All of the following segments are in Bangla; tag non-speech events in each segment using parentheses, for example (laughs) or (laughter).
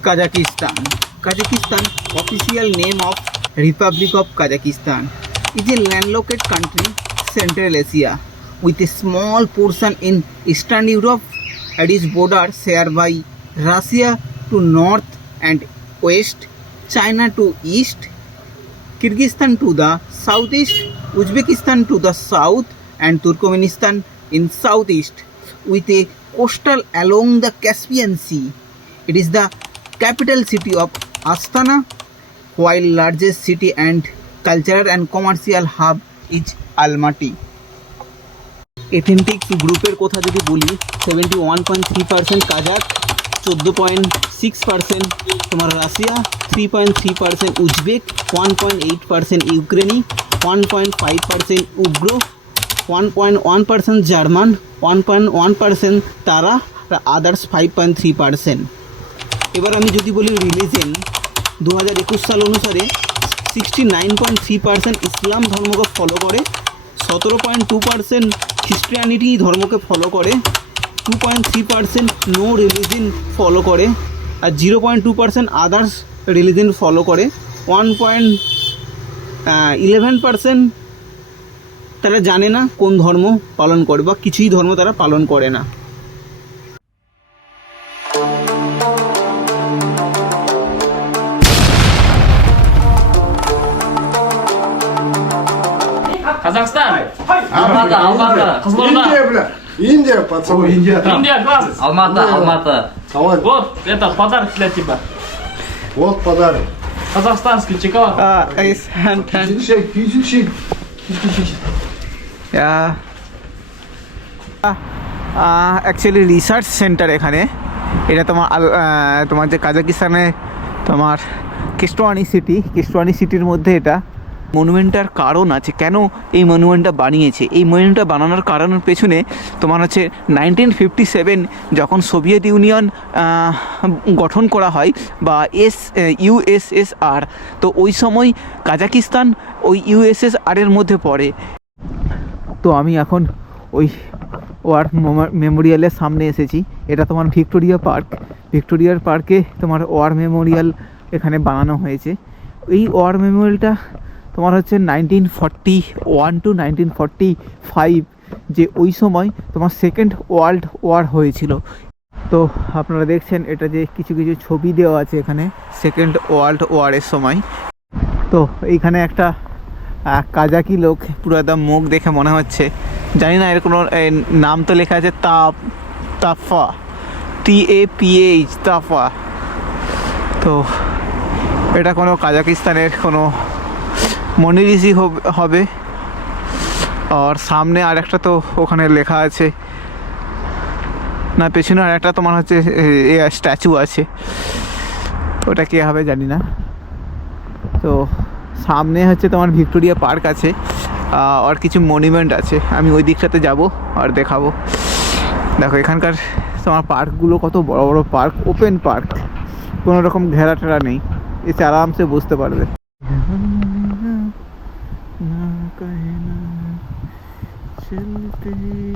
Kazakhstan. Kazakhstan, official name of Republic of Kazakhstan, is a landlocked country, Central Asia, with a small portion in Eastern Europe and its border shared by Russia to north and west, China to east, Kyrgyzstan to the southeast, Uzbekistan to the south, and Turkmenistan in southeast, with a coastal along the Caspian Sea. It is the capital city of Astana, while largest city and cultural and commercial hub is Almaty. এথেন্টিক্স গ্রুপের কথা যদি বলি seventy one point three percent Kazakh চোদ্দ পয়েন্ট সিক্স পার্সেন্ট তোমার Russia three point three percent Uzbek one point eight percent ইউক্রেনি one point five percent উগ্র one point one percent German one point one percent তারা others five point three percent এবার আমি যদি বলি রিলিজেন দু হাজার একুশ সাল অনুসারে sixty nine point three percent ইসলাম ধর্মকে ফলো করে, সতেরো পয়েন্ট টু পার্সেন্ট খ্রিস্টিয়ানিটি ধর্মকে ফলো করে two point three percent no religion follow করে, আর zero point two percent others religion follow করে ওয়ান পয়েন্ট ইলেভেন পার্সেন্ট তারা জানে না কোন ধর্ম পালন করে বা কিছুই ধর্ম তারা পালন করে না। Алматы, Қызылорда, Индия, бля. Индия, пацаны. Индия. Индия, класс. Алматы, Алматы. Давай, Вот, это подарок для тебя. вот подарок. Казахстанский шоколад. Физичек, физичек. অ্যাকচুয়ালি রিসার্চ সেন্টার এখানে এটা তোমার আল- আহ, তোমার যে কাজাকিস্তানে তোমার কিস্টোয়ানি সিটি কিস্টোয়ানি সিটির মধ্যে এটা মনুমেন্টটার কারণ আছে। কেন এই মনুমেন্টটা বানিয়েছে? এই মনুমেন্টটা বানানোর কারণের পেছনে তোমার হচ্ছে নাইনটিন ফিফটি সেভেন যখন সোভিয়েত ইউনিয়ন গঠন করা হয় বা এস ইউএসএসআর তো ওই সময় কাজাকিস্তান ওই ইউএসএসআরের মধ্যে পড়ে। তো আমি এখন ওই ওয়ার মেমোরিয়ালের সামনে এসেছি। এটা তোমার ভিক্টোরিয়া পার্ক। ভিক্টোরিয়ার পার্কে তোমার ওয়ার মেমোরিয়াল এখানে বানানো হয়েছে। এই ওয়ার মেমোরিয়ালটা তোমার হচ্ছে nineteen forty one to nineteen forty five যে ওই সময় তোমার সেকেন্ড ওয়ার্ল্ড ওয়ার হয়েছিল। তো আপনারা দেখছেন, এটা যে কিছু কিছু ছবি দেওয়া আছে এখানে সেকেন্ড ওয়ার্ল্ড ওয়ারের সময়। তো এইখানে একটা কাজাকি লোক, পুরো একদম মুখ দেখে মনে হচ্ছে। জানি না এর কোনো নাম তো লেখা আছে তাপ, তাফা টি এ পি এইচ তাফা। তো এটা কোনো কাজাকিস্তানের কোনো মনিরিসি হবে আর সামনে আর একটা তো ওখানে লেখা আছে। না, পেছনে আর একটা তোমার হচ্ছে, এ স্ট্যাচু আছে। ওটা কে হবে জানি না। তো সামনে হচ্ছে তোমার ভিক্টোরিয়া পার্ক আছে। আর কিছু মনুমেন্ট আছে। আমি ওই দিকটাতে যাব আর দেখাবো। দেখো, এখানকার তোমার পার্কগুলো কত বড় বড় পার্ক, ওপেন পার্ক। কোনো রকম ঘেরা টেরা নেই। এসে আরামসে বুঝতে পারবে। Hmm.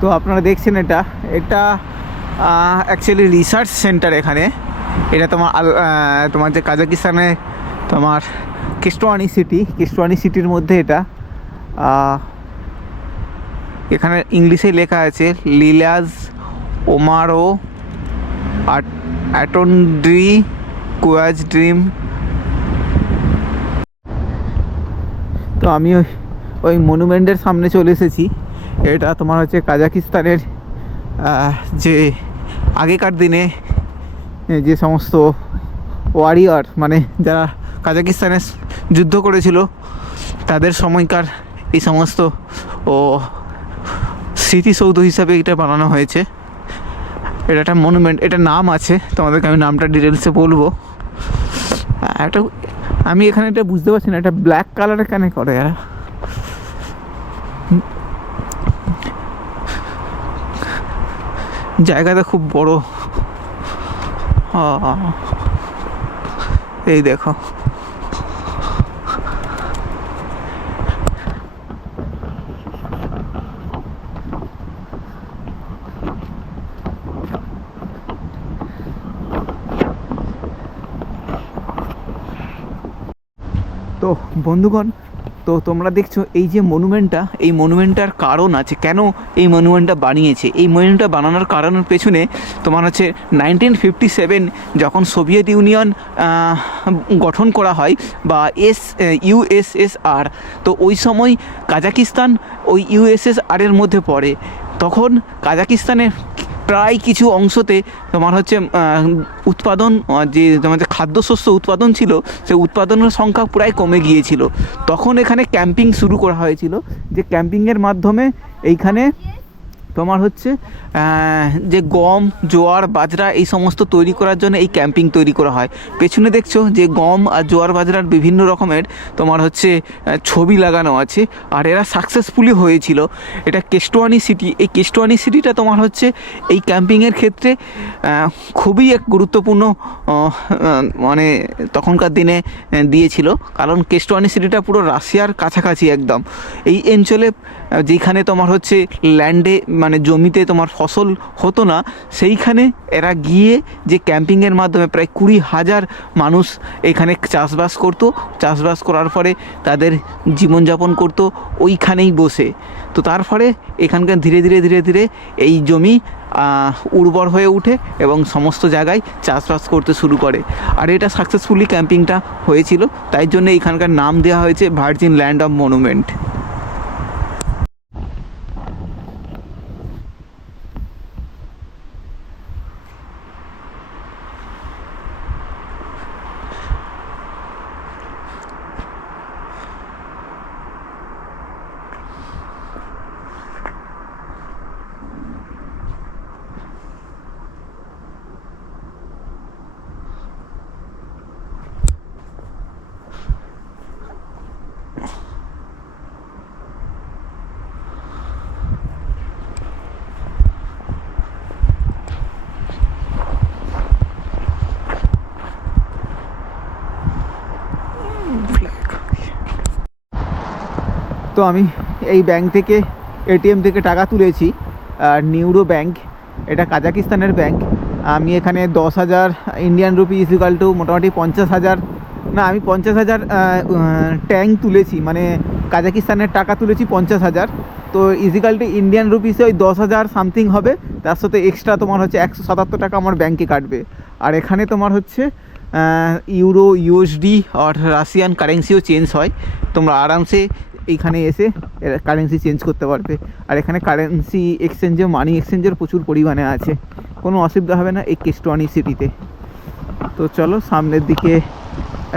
তো আপনারা দেখছেন এটা। এটা অ্যাকচুয়ালি রিসার্চ সেন্টার এখানে। এটা তোমার তোমার যে কাজাকিস্তানে তোমার কিস্টোয়ানি সিটি কিস্টোয়ানি সিটির মধ্যে এটা। এখানে ইংলিশে লেখা আছে, লিলাজ ওমারো অ্যাটন্ড্রি কুয়াজ ড্রিম। তো আমি ওই ওই মনুমেন্টের সামনে চলে এসেছি। এটা তোমার হচ্ছে কাজাকিস্তানের যে আগেকার দিনে যে সমস্ত ওয়ারিয়ার মানে যারা কাজাকিস্তানে যুদ্ধ করেছিল, তাদের সময়কার এই সমস্ত, ও, স্মৃতিসৌধ হিসাবে এটা বানানো হয়েছে। এটা একটা মনুমেন্ট এটা নাম আছে, তোমাদেরকে আমি নামটা ডিটেলসে বলব। একটা, আমি এখানে এটা বুঝতে পারছি না, এটা ব্ল্যাক কালারে কেন করে এরা? জায়গাটা খুব বড়। এই দেখো। তো বন্ধুগণ তো তোমরা দেখছ, এই যে মনুমেন্টটা এই মনুমেন্টটার কারণ আছে। কেন এই মনুমেন্টটা বানিয়েছে? এই মনুমেন্টটা বানানোর কারণের পেছনে তোমার হচ্ছে নাইনটিন ফিফটি সেভেন যখন সোভিয়েত ইউনিয়ন গঠন করা হয় বা এস ইউএসএসআর তো ওই সময় কাজাকিস্তান ওই ইউএসএসআরের মধ্যে পড়ে। তখন কাজাকিস্তানের প্রায় কিছু অংশতে তোমার হচ্ছে উৎপাদন যে তোমার যে খাদ্যশস্য উৎপাদন ছিল সে উৎপাদনের সংখ্যা প্রায় কমে গিয়েছিল। তখন এখানে ক্যাম্পিং শুরু করা হয়েছিল, যে ক্যাম্পিংয়ের মাধ্যমে এইখানে তোমার হচ্ছে যে গম, জোয়ার, বাজরা এই সমস্ত তৈরি করার জন্য এই ক্যাম্পিং তৈরি করা হয়। পেছনে দেখছ যে গম আর জোয়ার, বাজরার বিভিন্ন রকমের তোমার হচ্ছে ছবি লাগানো আছে। আর এরা সাকসেসফুলি হয়েছিল। এটা কেষ্টওয়ানি সিটি এই কেষ্টওয়ানি সিটিটা তোমার হচ্ছে, এই ক্যাম্পিংয়ের ক্ষেত্রে খুবই এক গুরুত্বপূর্ণ মানে তখনকার দিনে দিয়েছিল। কারণ কেষ্টওয়ানি সিটিটা পুরো রাশিয়ার কাছাকাছি একদম। এই অঞ্চলে যেখানে তোমার হচ্ছে ল্যান্ডে মানে জমিতে তোমার ফসল হতো না, সেইখানে এরা গিয়ে যে ক্যাম্পিংয়ের মাধ্যমে প্রায় কুড়ি হাজার মানুষ এখানে চাষবাস করতো। চাষবাস করার পরে তাদের জীবনযাপন করতো ওইখানেই বসে। তো তার ফলে এখানকার ধীরে ধীরে ধীরে ধীরে এই জমি উর্বর হয়ে ওঠে এবং সমস্ত জায়গায় চাষবাস করতে শুরু করে। আর এটা সাকসেসফুলি ক্যাম্পিংটা হয়েছিল, তাই জন্য এখানকার নাম দেওয়া হয়েছে ভার্জিন ল্যান্ড অফ মনুমেন্ট তো আমি এই ব্যাংক থেকে এটিএম থেকে টাকা তুলেছি নিউরো ব্যাংক এটা কাজাকিস্তানের ব্যাংক আমি এখানে দশ হাজার ইন্ডিয়ান রুপি ইজিকাল টু মোটামুটি পঞ্চাশ হাজার, না আমি পঞ্চাশ হাজার ট্যাঙ্ক তুলেছি মানে কাজাকিস্তানের টাকা তুলেছি পঞ্চাশ হাজার। তো ইজিকাল টু ইন্ডিয়ান রুপিসে ওই দশ হাজার সামথিং হবে, তার সাথে এক্সট্রা তোমার হচ্ছে একশো সাতাত্তর টাকা আমার ব্যাংকে কাটবে। আর এখানে তোমার হচ্ছে ইউরো ইউএসডি আর রাশিয়ান কারেন্সিও চেঞ্জ হয়, তোমরা আরামসে এইখানে এসে কারেন্সি চেঞ্জ করতে পারবে। আর এখানে কারেন্সি এক্সচেঞ্জে মানি এক্সচেঞ্জের প্রচুর পরিমাণে আছে। কোনো অসুবিধা হবে না এই কেস্টোয়ানি সিটিতে তো। চলো, সামনের দিকে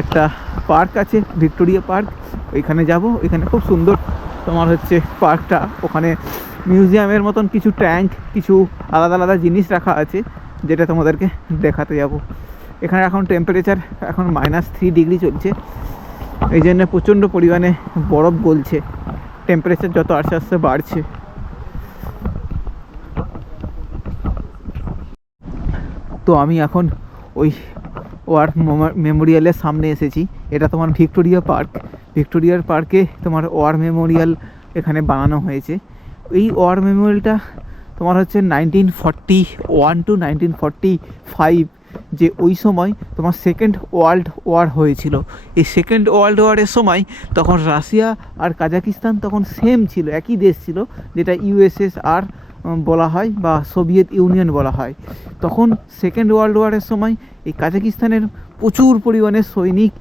একটা পার্ক আছে, ভিক্টোরিয়া পার্ক ওইখানে যাব। ওইখানে খুব সুন্দর তোমার হচ্ছে পার্কটা ওখানে মিউজিয়ামের মতন কিছু ট্যাঙ্ক কিছু আলাদা আলাদা জিনিস রাখা আছে, যেটা তোমাদেরকে দেখাতে যাব। এখানে এখন টেম্পারেচার এখন মাইনাস থ্রি ডিগ্রি চলছে। এই জন্য প্রচণ্ড পরিমাণে বরফ গলছে। টেম্পারেচার যত আস্তে আস্তে বাড়ছে। তো আমি এখন ওই ওয়ার মেমোরিয়ালের সামনে এসেছি। এটা তোমার ভিক্টোরিয়া পার্ক। ভিক্টোরিয়ার পার্কে তোমার ওয়ার মেমোরিয়াল এখানে বানানো হয়েছে। এই ওয়ার মেমোরিয়ালটা তোমার হচ্ছে nineteen forty one to nineteen forty five যে ওই সময় তোমার সেকেন্ড ওয়ার্ল্ড ওয়ার হয়েছিল। এই সেকেন্ড ওয়ার্ল্ড ওয়ারের সময় তখন রাশিয়া আর কাজাকিস্তান তখন সেম ছিল, একই দেশ ছিল, যেটা ইউএসএসআর বলা হয় বা সোভিয়েত ইউনিয়ন বলা হয়। তখন সেকেন্ড ওয়ার্ল্ড ওয়ারের সময় এই কাজাকিস্তানের প্রচুর পরিমাণে সৈনিক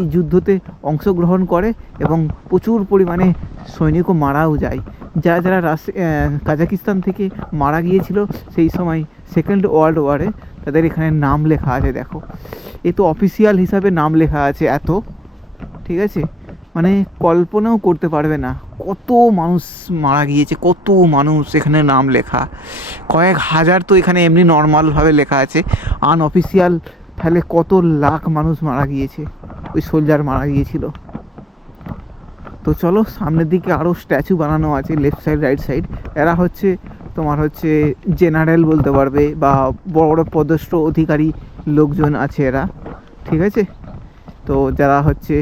এই যুদ্ধতে অংশগ্রহণ করে এবং প্রচুর পরিমাণে সৈনিকও মারাও যায়। যারা যারা রাশি কাজাকিস্তান থেকে মারা গিয়েছিল, সেই সময় সেকেন্ড ওয়ার্ল্ড ওয়ারে তাদের এখানে নাম লেখা আছে, দেখো। এ তো অফিসিয়াল হিসাবে নাম লেখা আছে এত, ঠিক আছে? মানে কল্পনাও করতে পারবে না। কত মানুষ মারা গিয়েছে, কত মানুষ এখানে নাম লেখা। কয়েক হাজার তো এখানে এমনি নর্মালভাবে লেখা আছে। আনঅফিসিয়াল তাহলে কত লাখ মানুষ মারা গিয়েছে? ওই সোলজার মারা গিয়েছিল। তো চলো, সামনের দিকে আরও স্ট্যাচু বানানো আছে লেফট সাইড রাইট সাইড এরা হচ্ছে তোমার হচ্ছে জেনারেল বলতে পারবে বা বড় বড় পদস্থ অধিকারী লোকজন আছে এরা, ঠিক আছে? তো যারা হচ্ছে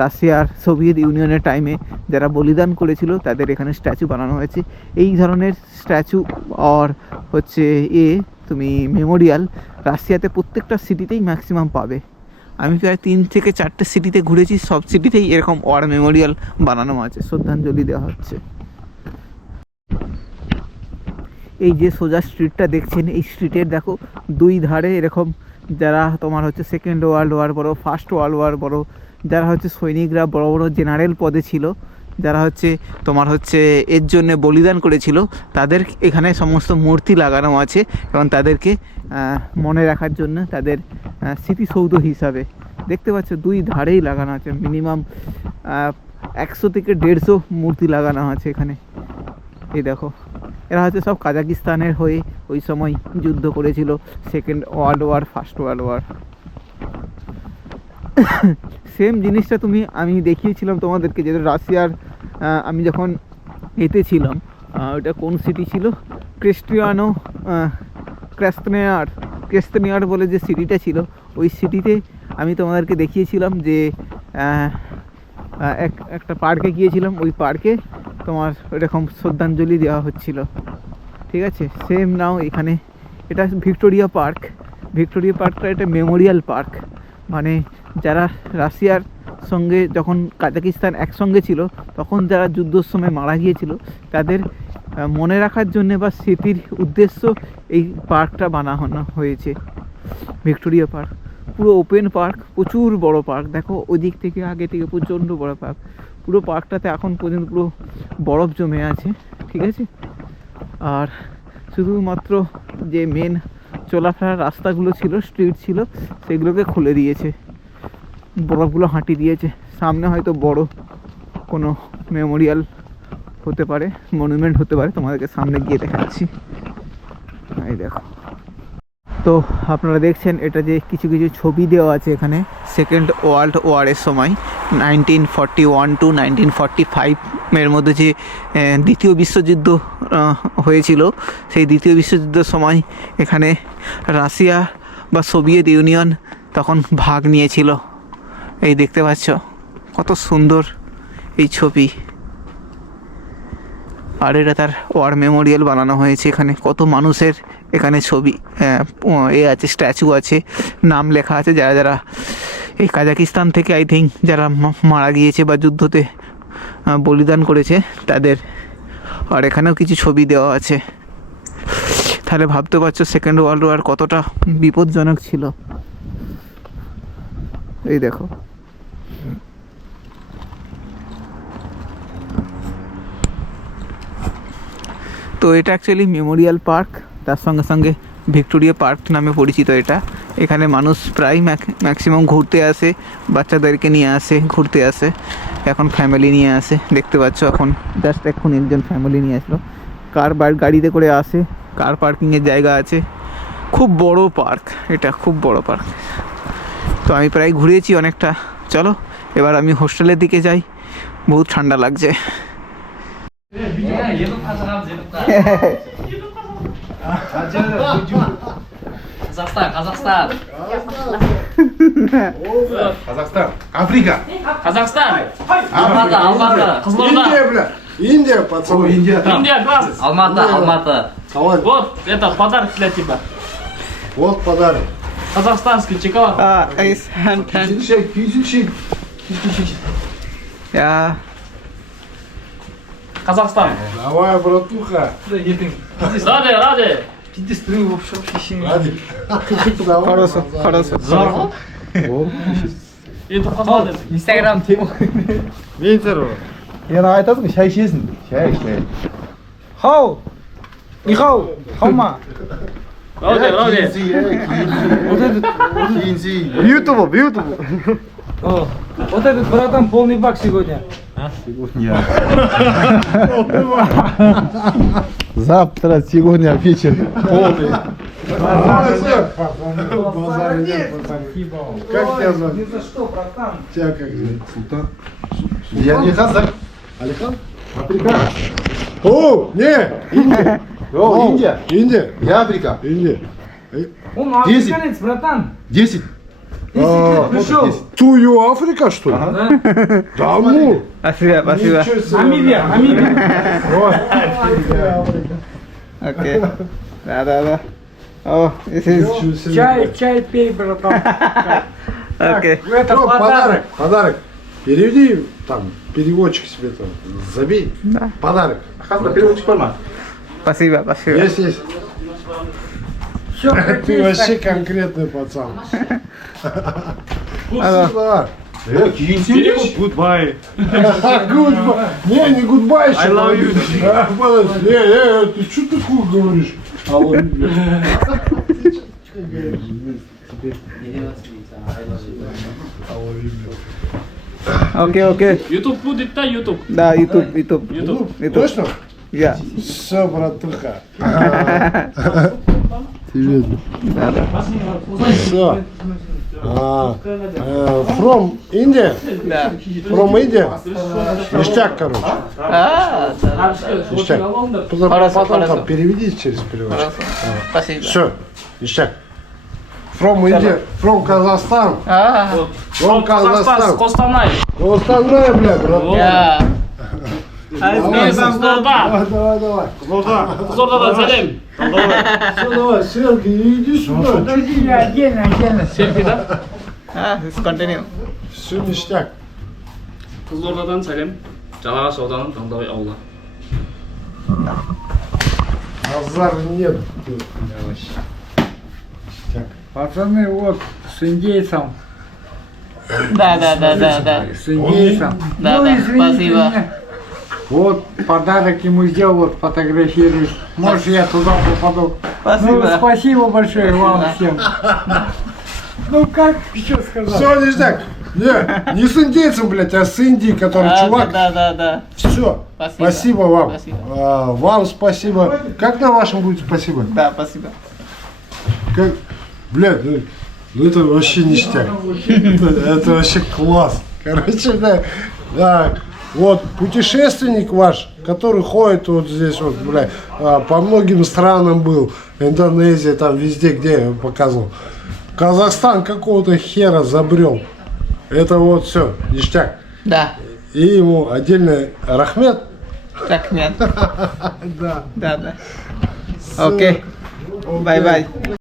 রাশিয়ার সোভিয়েত ইউনিয়নের টাইমে যারা বলিদান করেছিল, তাদের এখানে স্ট্যাচু বানানো হয়েছে। এই ধরনের স্ট্যাচু আর হচ্ছে এ, তুমি মেমোরিয়াল রাশিয়াতে প্রত্যেকটা সিটিতেই ম্যাক্সিমাম পাবে। আমি প্রায় তিন থেকে চারটে সিটিতে ঘুরেছি, সব সিটিতেই এরকম ওয়ার মেমোরিয়াল বানানো আছে। শ্রদ্ধাঞ্জলি দেওয়া হচ্ছে। এই যে সোজা স্ট্রিটটা দেখছেন, এই স্ট্রিটের দেখো দুই ধারে এরকম যারা তোমার হচ্ছে সেকেন্ড ওয়ার্ল্ড ওয়ার বড়ো ফার্স্ট ওয়ার্ল্ড ওয়ার বড়ো, যারা হচ্ছে সৈনিকরা বড় বড় জেনারেল পদে ছিল, যারা হচ্ছে তোমার হচ্ছে এর জন্য বলিদান করেছিল, তাদের এখানে সমস্ত মূর্তি লাগানো আছে এবং তাদেরকে মনে রাখার জন্য তাদের স্মৃতিসৌধ হিসাবে। দেখতে পাচ্ছ, দুই ধারেই লাগানো আছে মিনিমাম একশো থেকে দেড়শো মূর্তি লাগানো আছে এখানে। এই দেখো। এরা হচ্ছে সব কাজাকিস্তানের হয়ে ওই সময় যুদ্ধ করেছিল second world war first world war same জিনিসটা তুমি, আমি দেখিয়েছিলাম তোমাদেরকে যেটা রাশিয়ার আমি যখন এতে ছিলাম ওটা কোন সিটি ছিল? ক্রিস্টিয়ানো ক্রেস্তনেয়ার, ক্রেস্তনিয়ার বলে যে সিটিটা ছিল, ওই সিটিতে আমি তোমাদেরকে দেখিয়েছিলাম যে এক, একটা পার্কে গিয়েছিলাম, ওই পার্কে তোমার এরকম শ্রদ্ধাঞ্জলি দেওয়া হচ্ছিল। ঠিক আছে? সেম নাও এখানে। এটা ভিক্টোরিয়া পার্ক। ভিক্টোরিয়া পার্কটা এটা মেমোরিয়াল পার্ক। মানে যারা রাশিয়ার সঙ্গে যখন কাজাকিস্তান একসঙ্গে ছিল, তখন যারা যুদ্ধর সময় মারা গিয়েছিল, তাদের মনে রাখার জন্য বা স্মৃতির উদ্দেশ্য এই পার্কটা বানানো হয়েছে। Victoria park. পুরো ওপেন পার্ক, প্রচুর বড় পার্ক। দেখো, ওদিক থেকে আগে থেকে প্রচণ্ড বড় পার্ক। পুরো পার্কটাতে এখন পর্যন্ত পুরো বরফ জমে আছে, ঠিক আছে? আর শুধুমাত্র যে মেন চলাফেরার রাস্তাগুলো ছিল স্ট্রিট ছিল, সেগুলোকে খুলে দিয়েছে। বরফগুলো হাঁটি দিয়েছে। সামনে হয়তো বড় কোনো মেমোরিয়াল হতে পারে মনুমেন্ট হতে পারে, তোমাদেরকে সামনে গিয়ে দেখাচ্ছি। এই দেখো। তো আপনারা দেখছেন, এটা যে কিছু কিছু ছবি দেওয়া আছে এখানে সেকেন্ড ওয়ার্ল্ড ওয়ারের সময় nineteen forty one to nineteen forty ফাইভের মধ্যে যে দ্বিতীয় বিশ্বযুদ্ধ হয়েছিল, সেই দ্বিতীয় বিশ্বযুদ্ধের সময় এখানে রাশিয়া বা সোভিয়েত ইউনিয়ন তখন ভাগ নিয়েছিল। এই দেখতে পাচ্ছ, কত সুন্দর এই ছবি। আর এটা তার ওয়ার মেমোরিয়াল বানানো হয়েছে এখানে, কত মানুষের এখানে ছবি এ আছে, স্ট্যাচু আছে, নাম লেখা আছে যারা যারা এই কাজাকিস্তান থেকে আই থিঙ্ক যারা মারা গিয়েছে বা যুদ্ধতে বলিদান করেছে, তাদের, আর এখানেও কিছু ছবি দেওয়া আছে। তাহলে ভাবতে পারছ সেকেন্ড ওয়ার্ল্ড ওয়ার কতটা বিপজ্জনক ছিল? এই দেখো। তো এটা অ্যাকচুয়ালি মেমোরিয়াল পার্ক তার সঙ্গে সঙ্গে ভিক্টোরিয়া পার্ক নামে পরিচিত এটা। এখানে মানুষ প্রায় ম্যাক্সিমাম ঘুরতে আসে বাচ্চাদেরকে নিয়ে আসে ঘুরতে আসে। এখন ফ্যামিলি নিয়ে আসে দেখতে পাচ্ছ এখন। জাস্ট এখন একজন ফ্যামিলি নিয়ে আসলো। কার বার গাড়িতে করে আসে কার পার্কিংয়ের জায়গা আছে। খুব বড় পার্ক এটা খুব বড় পার্ক। তো আমি প্রায় ঘুরেছি অনেকটা। চলো এবার আমি হোস্টেলের দিকে যাই। বহুত ঠান্ডা লাগছে। (laughs) (laughs) Қазақстан, Қазақстан. Қазақстан, Африка. Қазақстан. Алматы, Алматы, Қызылорда. Индия, бля. Индия, пацаны. Индия, там. Индия, класс. Алматы, Алматы. Вот, это подарок для тебя. Вот подарок. Казахстанский чекалак. А, айс, хантан. Кизильшек, кизильшек. Кизильшек. Я. Казахстан. Давай, братуха. Ради, ради. Ради. Давай, хорошо, братан. хорошо. Это посмотрим. Instagram Yana айтасың шай ішесің. Шай, шай. Хау, нихау, хаума. Раде, раде. Ютуб, Ютуб. О, вот этот братан полный бак сегодня. Завтра, сегодня вечер. Как тебя зовут? Ни за что, братан. Тебя как зовут? Султан. Я не казак. Алихан? Африка. О, не, Индия. О, Индия. Индия. Я Африка. Индия. Он Десять. африканец, братан. Десять. А, Пришел. Тую Африка, что ли? (laughs) Да? Ну. спасибо, спасибо. Ничего себе. Намибия, Намибия. (laughs) Окей. Да, да, да. О. Ничего себе. Чай, чай пей, братан. Окей. Это Ну, подарок. подарок, подарок. Переведи, там, переводчик себе там, забей. Да. Подарок. переводчик формат. Спасибо, спасибо. Есть, есть. Все, Ты вообще конкретный пацан. Спасибо. Перевод Гудбай. Goodbye. Не, не goodbye. I love you. Подожди, э, ты что такое говоришь? Алло, Окей, окей. Ютуб будет, да, Ютуб? Да, Ютуб, Ютуб. Ютуб. Точно? Я. Все, братуха. (laughs) (laughs) Привет. Да, да. Все. А, э, From India? Да. From India? Ништяк, короче. А, да. Ништяк. Потом, Хорошо, потом хорошо. там переведи через переводчик. Хорошо. Спасибо. Все, ништяк. From India, from Казахстан. А, From Казахстан, Казахстан. Костанай. Ну, остальное, бля, брат. я. Давай, Зорда. давай, давай. Зордадан сәлем. Все, давай, Сергей, иди сюда. Подожди, я отдельно, отдельно. Селфи, да? А, let's continue. Все ништяк. қызылордадан сәлем жалағаш ауданы таңдабай ауылы Азар нет. Пацаны, вот, с индейцем. Да, да, да, да, да. С индейцем. Да, ну, да, извините спасибо. меня. Вот, подарок ему сделал, вот, фотографируюсь. Может, я туда попаду. Ну, Спасибо. спасибо большое вам всем. Ну, как еще сказать? Все, ништяк. Не, не с индейцем, блядь, а с Индией, который А, чувак. Да, да, да. Все. Спасибо. Спасибо вам. Спасибо. А, вам спасибо. Как на вашем будет спасибо? Да, спасибо. Как? Блядь, ну, ну это вообще ништяк. Это, это вообще класс. Короче, да, да, вот путешественник ваш, который ходит вот здесь вот, бля, а, по многим странам был, Индонезия, там везде, где я показывал. Казахстан какого-то хера забрел. Это вот все, ништяк. Да. И ему отдельный рахмет. Так, нет. (laughs) Да. Да, да. Окей. Бай-бай.